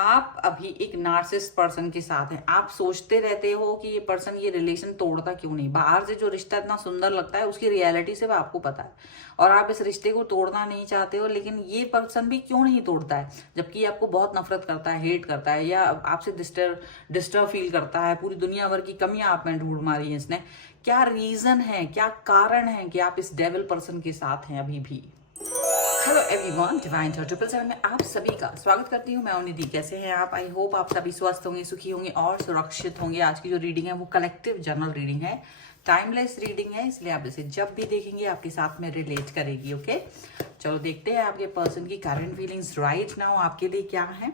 आप अभी एक नार्सिसिस्ट पर्सन के साथ हैं। आप सोचते रहते हो कि ये पर्सन ये रिलेशन तोड़ता क्यों नहीं। बाहर से जो रिश्ता इतना सुंदर लगता है उसकी रियलिटी से आपको पता है, और आप इस रिश्ते को तोड़ना नहीं चाहते हो, लेकिन ये पर्सन भी क्यों नहीं तोड़ता है, जबकि आपको बहुत नफरत करता है, हेट करता है, या आपसे डिस्टर्ब फील करता है। पूरी दुनिया भर की कमियां आप में ढूंढ मारी है इसने। क्या रीजन है, क्या कारण है कि आप इस डेविल पर्सन के साथ हैं अभी भी। हेलो एवरीवन, डिवाइन 777 में आप सभी का स्वागत करती हूँ। मैं हूं निधि। कैसे हैं आप? आई होप आप सभी स्वस्थ होंगे, सुखी होंगे और सुरक्षित होंगे। आज की जो रीडिंग है वो कलेक्टिव जर्नल रीडिंग है, टाइमलेस रीडिंग है, इसलिए आप इसे जब भी देखेंगे आपके साथ में रिलेट करेगी। ओके, चलो देखते हैं आपके पर्सन की करंट फीलिंग्स राइट नाउ आपके लिए क्या है।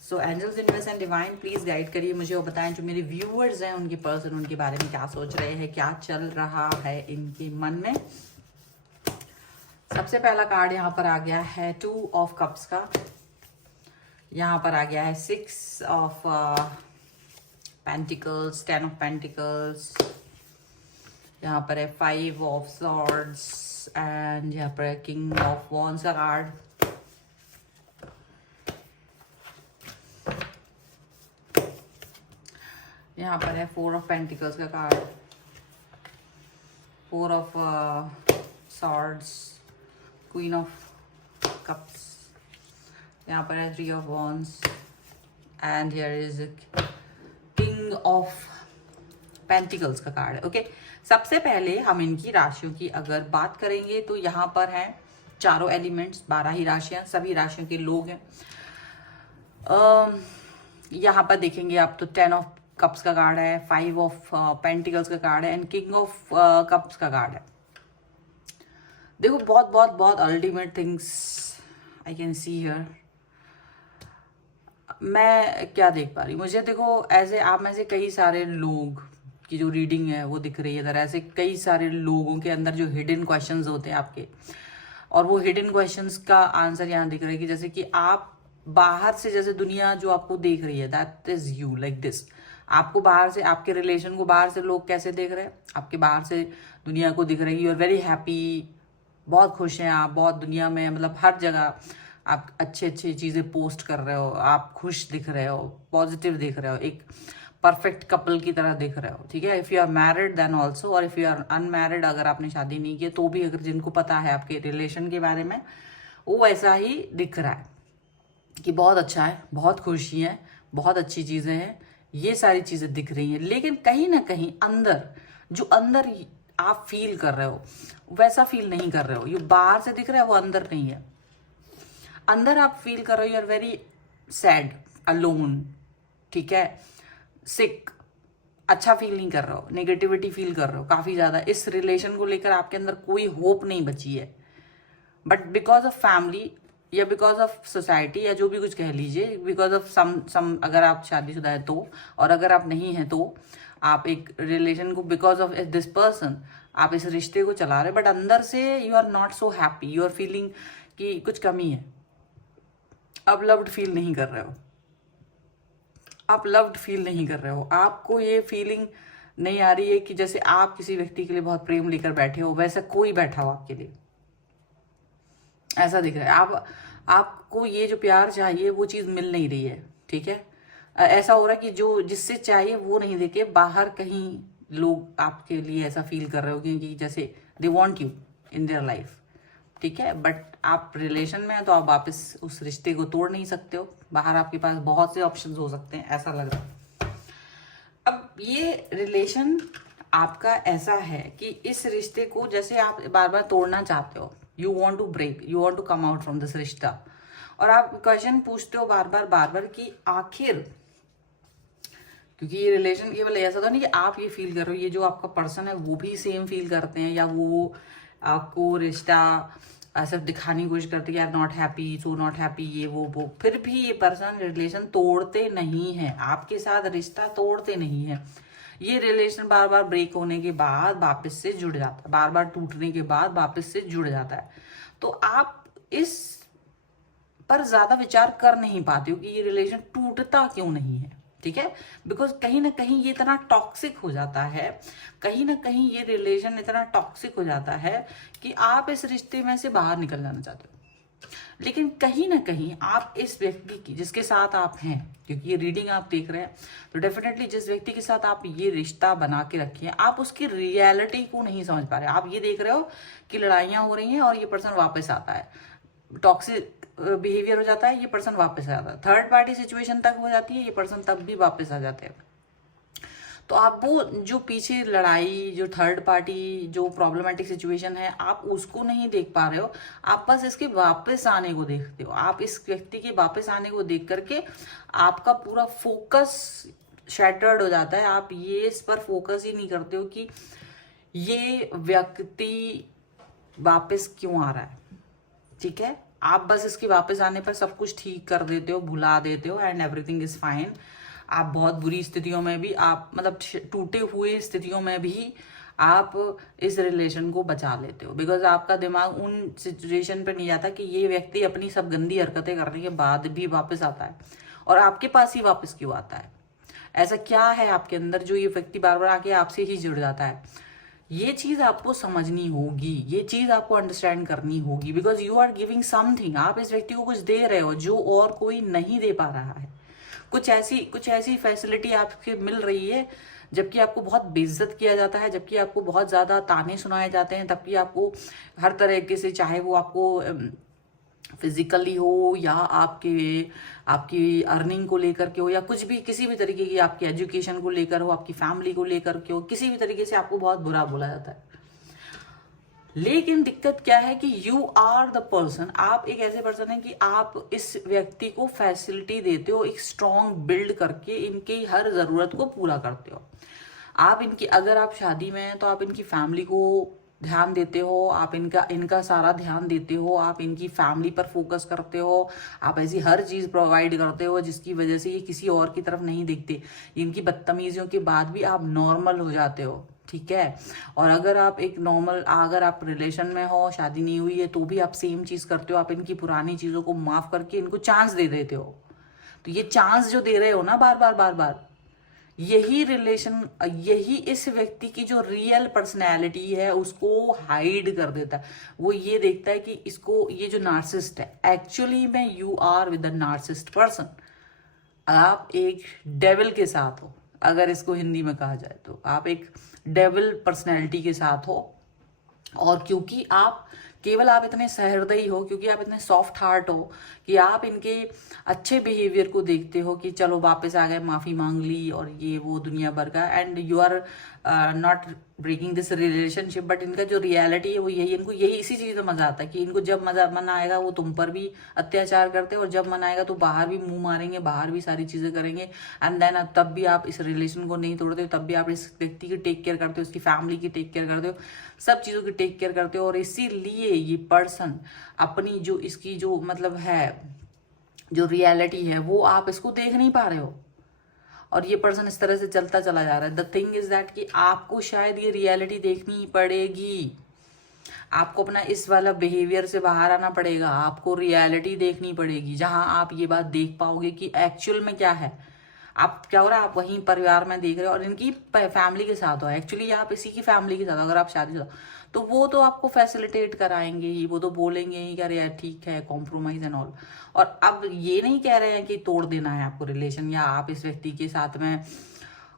So angels, universe and divine please guide करिए मुझे और बताएं जो मेरे व्यूअर्स हैं उनके पर्सन उनके बारे में क्या सोच रहे हैं, क्या चल रहा है इनके मन में। सबसे पहला कार्ड यहाँ पर आ गया है 2 ऑफ कप्स का। यहाँ पर आ गया है 6 ऑफ पेंटिकल्स, 10 ऑफ पेंटिकल्स। यहाँ पर है 5 ऑफ सॉर्ड्स एंड यहाँ पर है किंग ऑफ वॉन्ड्स का कार्ड। यहाँ पर है 4 ऑफ पेंटिकल्स का card, 4 of swords, queen of cups. यहाँ पर है 3 of wands and here is king of pentacles का कार्ड है। ओके, सबसे पहले हम इनकी राशियों की अगर बात करेंगे तो यहाँ पर हैं चारों एलिमेंट्स, 12 ही राशियां, सभी राशियों के लोग हैं। यहाँ पर देखेंगे आप तो 10 ऑफ कप्स का कार्ड है, 5 ऑफ पेंटिकल्स का कार्ड है एंड किंग ऑफ कप्स का कार्ड है। देखो बहुत बहुत बहुत ultimate things I can see here. मैं क्या देख पा रही हूँ, मुझे देखो ऐसे आप में से कई सारे लोग की जो रीडिंग है वो दिख रही है इधर। ऐसे कई सारे लोगों के अंदर जो हिडन क्वेश्चंस होते हैं आपके, और वो हिडन क्वेश्चंस का आंसर यहाँ दिख रहा है कि जैसे कि आप बाहर से जैसे दुनिया जो आपको देख रही है, that is you like this. आपको बाहर से, आपके रिलेशन को बाहर से लोग कैसे देख रहे हैं, आपके बाहर से दुनिया को दिख रही है। यू आर वेरी हैप्पी, बहुत खुश हैं आप, बहुत दुनिया में मतलब हर जगह आप अच्छे अच्छे चीज़ें पोस्ट कर रहे हो, आप खुश दिख रहे हो, पॉजिटिव दिख रहे हो, एक परफेक्ट कपल की तरह दिख रहे हो। ठीक है, if you are married then also, और इफ़ यू आर अनमैरिड, अगर आपने शादी नहीं की तो भी, अगर जिनको पता है आपके रिलेशन के बारे में, वो ऐसा ही दिख रहा है कि बहुत अच्छा है, बहुत खुशी है, बहुत अच्छी चीज़ें हैं, ये सारी चीज़ें दिख रही हैं। लेकिन कहीं ना कहीं अंदर, जो अंदर आप फील कर रहे हो वैसा फील नहीं कर रहे हो। ये बाहर से दिख रहा है, वो अंदर नहीं है। अंदर आप फील कर रहे हो you are very sad, alone, ठीक है, सिक, अच्छा फील नहीं कर रहे हो, नेगेटिविटी फील कर रहे हो काफ़ी ज़्यादा। इस रिलेशन को लेकर आपके अंदर कोई होप नहीं बची है, बट बिकॉज ऑफ फैमिली या बिकॉज ऑफ सोसाइटी या जो भी कुछ कह लीजिए, बिकॉज ऑफ सम अगर आप शादीशुदा है तो, और अगर आप नहीं है तो आप एक रिलेशन को बिकॉज ऑफ दिस पर्सन आप इस रिश्ते को चला रहे, बट अंदर से you are not so happy, you are feeling कि कुछ कमी है। आप लव्ड फील नहीं कर रहे हो, आप लव्ड फील नहीं कर रहे हो। आपको ये फीलिंग नहीं आ रही है कि जैसे आप किसी व्यक्ति के लिए बहुत प्रेम लेकर बैठे हो, वैसा कोई बैठा हो आपके लिए, ऐसा दिख रहा है। आपको ये जो प्यार चाहिए वो चीज़ मिल नहीं रही है। ठीक है, ऐसा हो रहा है कि जो जिससे चाहिए वो नहीं देके बाहर कहीं लोग आपके लिए ऐसा फील कर रहे हो कि जैसे they want you in their life. ठीक है, बट आप रिलेशन में हैं तो आप वापस उस रिश्ते को तोड़ नहीं सकते हो। बाहर आपके पास बहुत से ऑप्शंस हो सकते हैं, ऐसा लग रहा है। अब ये रिलेशन आपका ऐसा है कि इस रिश्ते को जैसे आप बार बार तोड़ना चाहते हो, you want to break, you want to come out from this रिश्ता, और आप क्वेश्चन पूछते हो बार बार कि आखिर, क्योंकि ये रिलेशन केवल ऐसा तो नहीं कि आप ये फील कर रहे हो, ये जो आपका पर्सन है वो भी सेम फील करते हैं, या वो आपको रिश्ता सिर्फ दिखाने की कोशिश करते हैं कि यार not happy, so not happy, ये वो, फिर भी ये पर्सन रिलेशन तोड़ते नहीं है, आपके साथ रिश्ता तोड़ते नहीं है। ये रिलेशन बार बार ब्रेक होने के बाद वापस से जुड़ जाता है, बार बार टूटने के बाद वापस से जुड़ जाता है। तो आप इस पर ज्यादा विचार कर नहीं पाते हो कि ये रिलेशन टूटता क्यों नहीं है। ठीक है, बिकॉज कहीं ना कहीं ये इतना टॉक्सिक हो जाता है, कहीं ना कहीं ये रिलेशन इतना टॉक्सिक हो जाता है कि आप इस रिश्ते में से बाहर निकल जाना चाहते हो। लेकिन कहीं ना कहीं आप इस व्यक्ति की जिसके साथ आप हैं, क्योंकि ये रीडिंग आप देख रहे हैं, तो डेफिनेटली जिस व्यक्ति के साथ आप ये रिश्ता बना के रखिए, आप उसकी रियलिटी को नहीं समझ पा रहे। आप ये देख रहे हो कि लड़ाइयाँ हो रही हैं और ये पर्सन वापस आता है, टॉक्सिक बिहेवियर हो जाता है, ये पर्सन वापस आ जाता है, थर्ड पार्टी सिचुएशन तक हो जाती है, ये पर्सन तब भी वापस आ जाते हैं। तो आप वो जो पीछे लड़ाई, जो थर्ड पार्टी, जो प्रॉब्लमेटिक सिचुएशन है, आप उसको नहीं देख पा रहे हो, आप बस इसके वापस आने को देखते हो। आप इस व्यक्ति के वापस आने को देख करके आपका पूरा फोकस शैटर्ड हो जाता है। आप ये इस पर फोकस ही नहीं करते हो कि ये व्यक्ति वापस क्यों आ रहा है, ठीक है। आप बस इसके वापस आने पर सब कुछ ठीक कर देते हो, भुला देते हो, एंड एवरीथिंग इज फाइन। आप बहुत बुरी स्थितियों में भी, आप मतलब टूटे हुए स्थितियों में भी आप इस रिलेशन को बचा लेते हो, बिकॉज आपका दिमाग उन सिचुएशन पर नहीं जाता कि ये व्यक्ति अपनी सब गंदी हरकतें करने के बाद भी वापस आता है, और आपके पास ही वापस क्यों आता है। ऐसा क्या है आपके अंदर जो ये व्यक्ति बार बार आके आपसे ही जुड़ जाता है। ये चीज आपको समझनी होगी, ये चीज आपको अंडरस्टैंड करनी होगी, because you are giving something. आप इस व्यक्ति को कुछ दे रहे हो जो और कोई नहीं दे पा रहा है। कुछ ऐसी फैसिलिटी आपके मिल रही है, जबकि आपको बहुत बेइज्जत किया जाता है, जबकि आपको बहुत ज्यादा ताने सुनाए जाते हैं, तबकि आपको हर तरीके से, चाहे वो आपको फिजिकली हो या आपकी अर्निंग को लेकर के हो, या कुछ भी, किसी भी तरीके की, आपकी एजुकेशन को लेकर हो, आपकी फैमिली को लेकर के हो, किसी भी तरीके से आपको बहुत बुरा बोला जाता है। लेकिन दिक्कत क्या है कि यू आर द पर्सन, आप एक ऐसे पर्सन है कि आप इस व्यक्ति को फैसिलिटी देते हो, एक स्ट्रॉन्ग बिल्ड करके इनकी हर जरूरत को पूरा करते हो। आप इनकी, अगर आप शादी में हैं तो आप इनकी फैमिली को ध्यान देते हो, आप इनका सारा ध्यान देते हो, आप इनकी फैमिली पर फोकस करते हो, आप ऐसी हर चीज़ प्रोवाइड करते हो जिसकी वजह से ये किसी और की तरफ नहीं देखते। इनकी बदतमीजियों के बाद भी आप नॉर्मल हो जाते हो, ठीक है। और अगर आप एक नॉर्मल, अगर आप रिलेशन में हो, शादी नहीं हुई है, तो भी आप सेम चीज़ करते हो, आप इनकी पुरानी चीज़ों को माफ़ करके इनको चांस दे देते हो। तो ये चांस जो दे रहे हो ना बार बार, यही रिलेशन, यही इस व्यक्ति की जो रियल पर्सनैलिटी है उसको हाइड कर देता है। वो ये देखता है कि इसको, ये जो नार्सिसिस्ट है, एक्चुअली में you are with the narcissist person. आप एक डेविल के साथ हो, अगर इसको हिंदी में कहा जाए तो आप एक डेविल पर्सनैलिटी के साथ हो। और क्योंकि आप इतने सहृदयी हो, क्योंकि आप इतने सॉफ्ट हार्ट हो कि आप इनके अच्छे बिहेवियर को देखते हो कि चलो वापस आ गए, माफ़ी मांग ली और ये वो दुनिया भर का, and you are not breaking this relationship. But इनका जो रियलिटी है वो यही, इनको यही इसी चीज़ में मजा आता है कि इनको जब मन आएगा वो तुम पर भी अत्याचार करते हैं, और जब मन आएगा तो बाहर भी मुंह मारेंगे, बाहर भी सारी चीज़ें करेंगे, एंड देन तब भी आप इस रिलेशन को नहीं तोड़ते हो, तब भी आप इस व्यक्ति की टेक केयर करते हो, उसकी फैमिली की टेक केयर करते हो, सब चीज़ों की टेक केयर करते हो। और इसीलिए ये पर्सन अपनी जो इसकी जो मतलब है, जो रियलिटी है, वो आप इसको देख नहीं पा रहे हो, और ये पर्सन इस तरह से चलता चला जा रहा है। द थिंग इज दैट कि आपको शायद ये रियलिटी देखनी पड़ेगी, आपको अपना इस वाला बिहेवियर से बाहर आना पड़ेगा, आपको रियलिटी देखनी पड़ेगी, जहां आप ये बात देख पाओगे कि एक्चुअल में क्या है। आप क्या हो रहा है, आप वहीं परिवार में देख रहे हो और इनकी फैमिली के साथ हो, एक्चुअली आप इसी की फैमिली के साथ, अगर आप शादी हो तो वो तो आपको फैसिलिटेट कराएंगे ही, वो तो बोलेंगे ही कि अरे यार ठीक है, कॉम्प्रोमाइज एंड ऑल। और अब ये नहीं कह रहे हैं कि तोड़ देना है आपको रिलेशन, या आप इस व्यक्ति के साथ में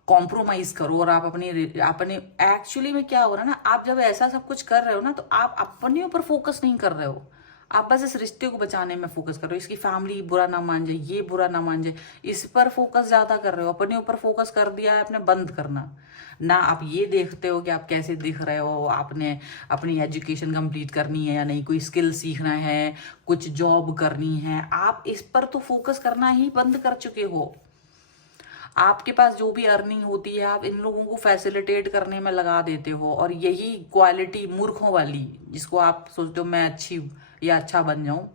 कॉम्प्रोमाइज करो, और आप अपने एक्चुअली में क्या हो रहा है ना, आप जब ऐसा सब कुछ कर रहे हो ना, तो आप अपने ऊपर फोकस नहीं कर रहे हो, आप बस इस रिश्ते को बचाने में फोकस कर रहे हो। इसकी फैमिली बुरा ना मान जाए, ये बुरा ना मान जाए, इस पर फोकस ज्यादा कर रहे हो। अपने ऊपर फोकस कर दिया है आपने बंद करना ना, आप ये देखते हो कि आप कैसे दिख रहे हो, आपने अपनी एजुकेशन कंप्लीट करनी है या नहीं, कोई स्किल सीखना है, कुछ जॉब करनी है, आप इस पर तो फोकस करना ही बंद कर चुके हो। आपके पास जो भी अर्निंग होती है आप इन लोगों को फैसिलिटेट करने में लगा देते हो, और यही क्वालिटी मूर्खों वाली, जिसको आप सोचते हो मैं अच्छी या अच्छा बन जाऊं,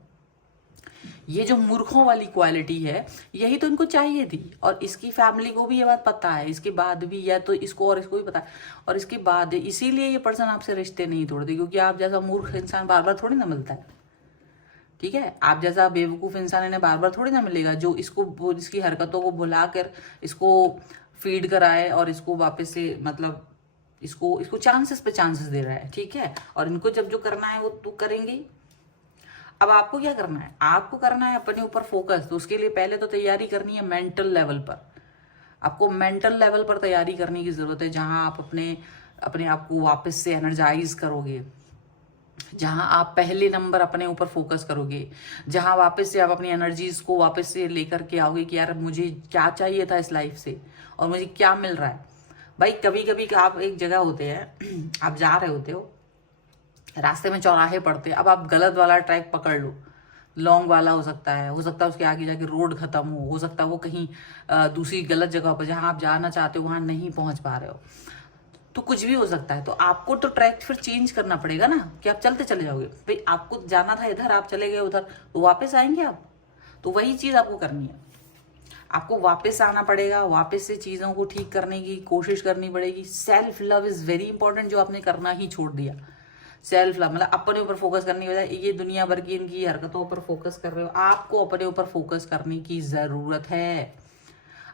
ये जो मूर्खों वाली क्वालिटी है, यही तो इनको चाहिए थी। और इसकी फैमिली को भी ये बात पता है, इसके बाद भी, या तो इसको और इसको भी पता है, और इसके बाद इसीलिए ये पर्सन आपसे रिश्ते नहीं तोड़ते, क्योंकि आप जैसा मूर्ख इंसान बार बार थोड़ी ना मिलता है, ठीक है। आप जैसा बेवकूफ़ इंसान इन्हें बार बार थोड़ी ना मिलेगा, जो इसकी हरकतों को भुला कर इसको फीड कराए और इसको वापस से, मतलब इसको चांसेस पे चांसेस दे रहा है, ठीक है। और इनको जब जो करना है वो तो करेंगे ही। अब आपको क्या करना है, आपको करना है अपने ऊपर फोकस। तो उसके लिए पहले तो तैयारी करनी है मेंटल लेवल पर। आपको मेंटल लेवल पर तैयारी करने की जरूरत है, जहां आप अपने अपने आप को वापस से एनर्जाइज करोगे, जहां आप पहले नंबर अपने ऊपर फोकस करोगे, जहां वापस से आप अपनी एनर्जीज को वापस से लेकर के आओगे कि यार मुझे क्या चाहिए था इस लाइफ से और मुझे क्या मिल रहा है। भाई कभी कभी आप एक जगह होते हैं, आप जा रहे होते हो, रास्ते में चौराहे पड़ते हैं, अब आप गलत वाला ट्रैक पकड़ लो, लॉन्ग वाला हो सकता है उसके आगे जाके रोड खत्म हो सकता है वो कहीं दूसरी गलत जगह पर जहां आप जाना चाहते हो वहां नहीं पहुंच पा रहे हो, तो कुछ भी हो सकता है। तो आपको तो ट्रैक फिर चेंज करना पड़ेगा ना, कि आप चलते चले जाओगे। भाई आपको जाना था इधर, आप चले गए उधर, तो वापस आएंगे आप? तो वही चीज आपको करनी है, आपको वापस आना पड़ेगा, वापस से चीजों को ठीक करने की कोशिश करनी पड़ेगी। Self love is very important, जो आपने करना ही छोड़ दिया। सेल्फ लव मतलब अपने ऊपर फोकस करने की बजाय ये दुनिया भर की इनकी हरकतों पर फोकस कर रहे हो। आपको अपने ऊपर फोकस करने की जरूरत है,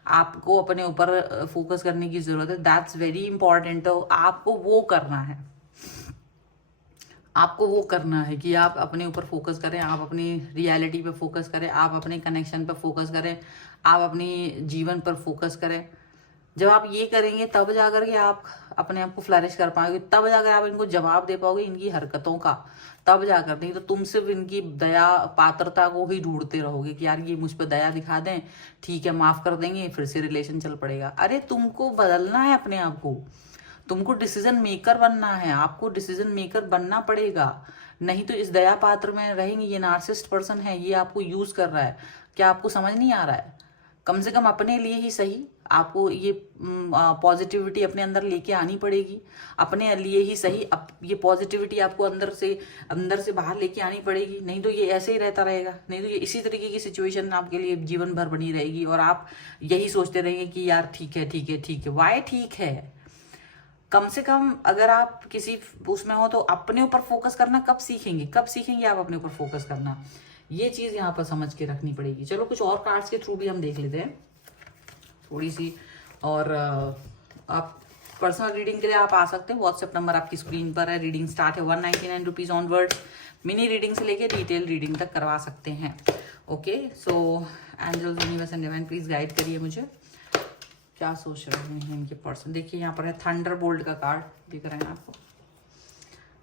आपको अपने ऊपर फोकस करने की जरूरत है, दैट्स वेरी इंपॉर्टेंट। तो आपको वो करना है, आपको वो करना है कि आप अपने ऊपर फोकस करें, आप अपनी रियलिटी पे फोकस करें, आप अपने कनेक्शन पे फोकस करें, आप अपनी जीवन पर फोकस करें। जब आप ये करेंगे तब जाकर के आप अपने आप को फ्लरिश कर पाओगे, तब जाकर आप इनको जवाब दे पाओगे इनकी हरकतों का, तब जाकर। नहीं तो तुम सिर्फ इनकी दया पात्रता को ही ढूंढते रहोगे कि यार ये मुझ पर दया दिखा दें, ठीक है माफ कर देंगे, फिर से रिलेशन चल पड़ेगा। अरे तुमको बदलना है अपने आप को, तुमको डिसीजन मेकर बनना है, आपको डिसीजन मेकर बनना पड़ेगा। नहीं तो इस दया पात्र में रहेंगे, ये नार्सिसिस्ट पर्सन है, ये आपको यूज कर रहा है। क्या आपको समझ नहीं आ रहा है? कम से कम अपने लिए ही सही आपको ये पॉजिटिविटी अपने अंदर लेके आनी पड़ेगी, अपने लिए ही सही ये पॉजिटिविटी आपको अंदर से बाहर लेके आनी पड़ेगी। नहीं तो ये ऐसे ही रहता रहेगा, नहीं तो ये इसी तरीके की सिचुएशन आपके लिए जीवन भर बनी रहेगी और आप यही सोचते रहेंगे कि यार ठीक है ठीक है ठीक है। वाई ठीक है? कम से कम अगर आप किसी उसमें हो तो अपने ऊपर फोकस करना कब सीखेंगे, कब सीखेंगे आप अपने ऊपर फोकस करना? ये चीज यहाँ पर समझ के रखनी पड़ेगी। चलो कुछ और कार्ड्स के थ्रू भी हम देख लेते हैं थोड़ी सी। और आप पर्सनल रीडिंग के लिए आप आ सकते हैं, व्हाट्सएप नंबर आपकी स्क्रीन पर है। रीडिंग स्टार्ट है 199 रुपीज ऑनवर्ड। मिनी रीडिंग से लेके डिटेल रीडिंग तक करवा सकते हैं। Okay, so angels universe and divine please guide करिए मुझे, क्या सोच रहे हैं इनके पर्सन। देखिए यहाँ पर है थंडर बोल्ट का कार्ड दिख रहा है आपको,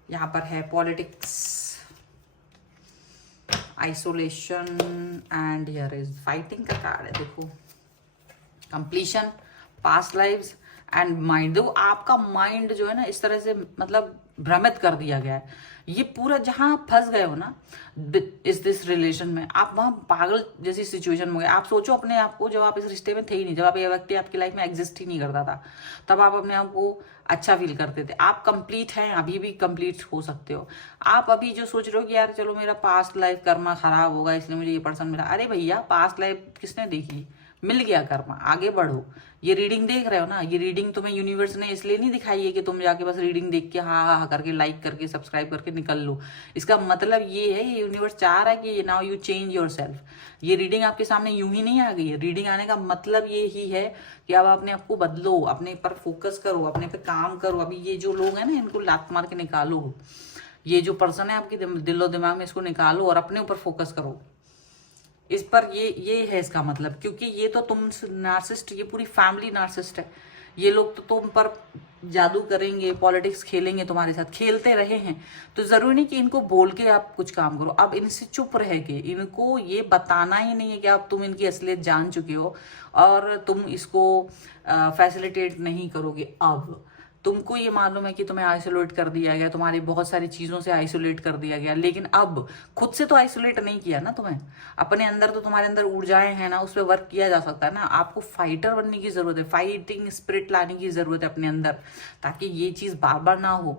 यहाँ पर है politics, isolation and here is fighting का कार्ड है। देखो completion, past lives and mind. देखो आपका माइंड जो है ना इस तरह से मतलब भ्रमित कर दिया गया है। ये पूरा जहां फंस गए हो ना इस दिस रिलेशन में, आप वहां पागल जैसी सिचुएशन में गए। आप सोचो अपने आप को, जब आप इस रिश्ते में थे ही नहीं, जब आप ये व्यक्ति आपकी लाइफ में एग्जिस्ट ही नहीं करता था, तब आप अपने आप को अच्छा फील करते थे। आप कंप्लीट हैं, अभी भी कंप्लीट हो सकते हो। आप अभी जो सोच रहे हो कि यार चलो मेरा पास्ट लाइफ कर्मा खराब होगा इसलिए मुझे ये पर्सन मिला, अरे भैया पास्ट लाइफ किसने देखी, मिल गया कर्मा, आगे बढ़ो। ये रीडिंग देख रहे हो ना, ये रीडिंग तुम्हें यूनिवर्स ने इसलिए नहीं दिखाई है कि तुम जाके बस रीडिंग देख के हाँ हाँ करके लाइक करके सब्सक्राइब करके निकल लो। इसका मतलब ये है, ये यूनिवर्स चाह रहा है कि now you change your self. ये रीडिंग आपके सामने यूं ही नहीं आ गई है। रीडिंग आने का मतलब ये ही है कि अब अपने आप को बदलो, अपने पर फोकस करो, अपने पे काम करो। अभी ये जो लोग हैं ना इनको लात मार के निकालो, ये जो पर्सन है आपके दिलो दिमाग में इसको निकालो और अपने ऊपर फोकस करो इस पर। ये है इसका मतलब, क्योंकि ये तो तुम नार्सिस्ट, ये पूरी फैमिली नार्सिस्ट है। ये लोग तो तुम पर जादू करेंगे, पॉलिटिक्स खेलेंगे, तुम्हारे साथ खेलते रहे हैं। तो जरूरी नहीं कि इनको बोल के आप कुछ काम करो। अब इनसे चुप रह के इनको ये बताना ही नहीं है कि आप तुम इनकी असलियत जान चुके हो और तुम इसको फैसिलिटेट नहीं करोगे। अब तुमको ये मालूम है कि तुम्हें आइसोलेट कर दिया गया, तुम्हारी बहुत सारी चीजों से आइसोलेट कर दिया गया, लेकिन अब खुद से तो आइसोलेट नहीं किया ना तुम्हें। अपने अंदर तो तुम्हारे अंदर ऊर्जाएं हैं ना, उस पर वर्क किया जा सकता है ना। आपको फाइटर बनने की जरूरत है, फाइटिंग स्पिरिट लाने की जरूरत है अपने अंदर, ताकि ये चीज बार बार ना हो।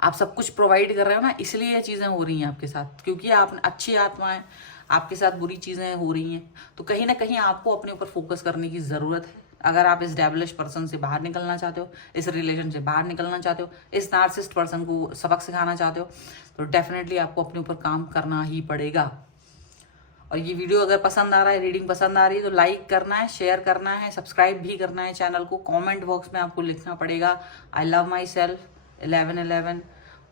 आप सब कुछ प्रोवाइड कर रहे हो ना, इसलिए ये चीजें हो रही हैं आपके साथ, क्योंकि आप अच्छी आत्माएं, आपके साथ बुरी चीजें हो रही हैं। तो कहीं ना कहीं आपको अपने ऊपर फोकस करने की जरूरत है। अगर आप इस डेविलिश पर्सन से बाहर निकलना चाहते हो, इस रिलेशन से बाहर निकलना चाहते हो, इस नार्सिसिस्ट पर्सन को सबक सिखाना चाहते हो, तो डेफिनेटली आपको अपने ऊपर काम करना ही पड़ेगा। और ये वीडियो अगर पसंद आ रहा है, रीडिंग पसंद आ रही है, तो लाइक करना है, शेयर करना है, सब्सक्राइब भी करना है चैनल को। कमेंट बॉक्स में आपको लिखना पड़ेगा आई लव माई सेल्फ 1111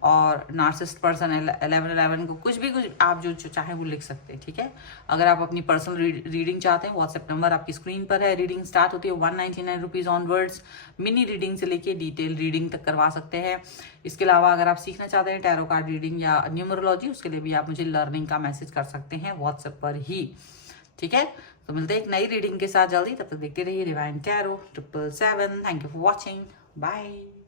और नार्सिसिस्ट पर्सन 1111 को कुछ आप जो चाहे वो लिख सकते हैं, ठीक है। अगर आप अपनी पर्सनल रीडिंग चाहते हैं, व्हाट्सएप नंबर आपकी स्क्रीन पर है। रीडिंग स्टार्ट होती है 199 रुपीज़ ऑनवर्ड्स। मिनी रीडिंग से लेके डिटेल रीडिंग तक करवा सकते हैं। इसके अलावा अगर आप सीखना चाहते हैं टैरो कार्ड रीडिंग या न्यूमरोलॉजी, उसके लिए भी आप मुझे लर्निंग का मैसेज कर सकते हैं व्हाट्सएप पर ही, ठीक है। तो मिलते हैं एक नई रीडिंग के साथ जल्दी, तब तक देखते रहिए divine tarot 777। Thank you for watching, bye.